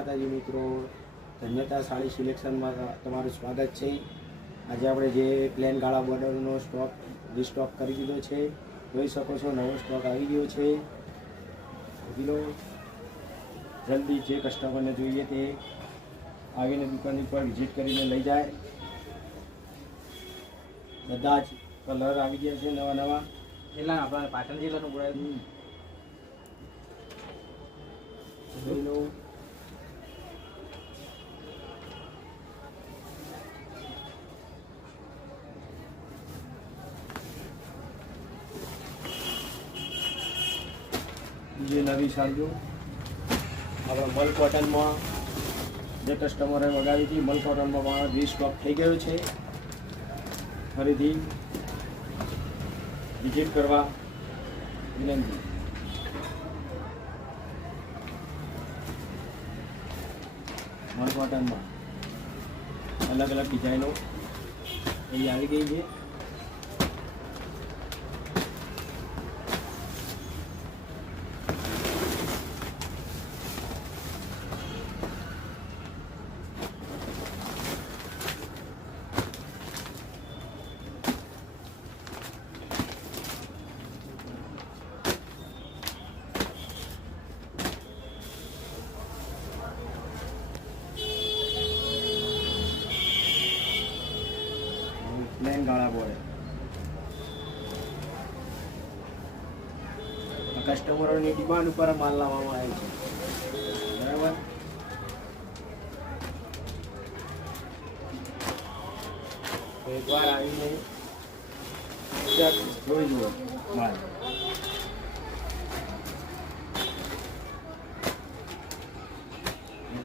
માતાજી મિત્રો, ધન્યતા સાડી સિલેક્શનમાં તમારું સ્વાગત છે। આજે આપણે જે પ્લેન ગાળા બોર્ડરનો સ્ટોક રીસ્ટોક કરી દીધો છે, જોઈ શકો છો નવો સ્ટોક આવી ગયો છે। કિલો જલ્દી જે કસ્ટમરને જોઈએ તે આવીને દુકાન પર વિઝિટ કરીને લઈ જાય। બધા જ કલર આવી ગયા છે નવા નવા। જિલ્લા આપણા પાટણ જિલ્લાનું બોલાય ये नवी साड़ीओ આપણે મલ કોટનમાં જે કસ્ટમરે મગાવી હતી મલ કોટનમાં પણ રીસ્ટોક થઈ ગયો છે। ફરીથી વિઝિટ કરવા વિનંતી। મલ કોટનમાં અલગ અલગ ડિઝાઇનો અહીં આવી ગઈ છે। પ્લેન ગાળા બોર્ડર કસ્ટમરોની ડિમાન્ડ ઉપર માલ લાવવામાં આવે છે, બરાબર। એકવાર આવીને જોઈ જુઓ માલ।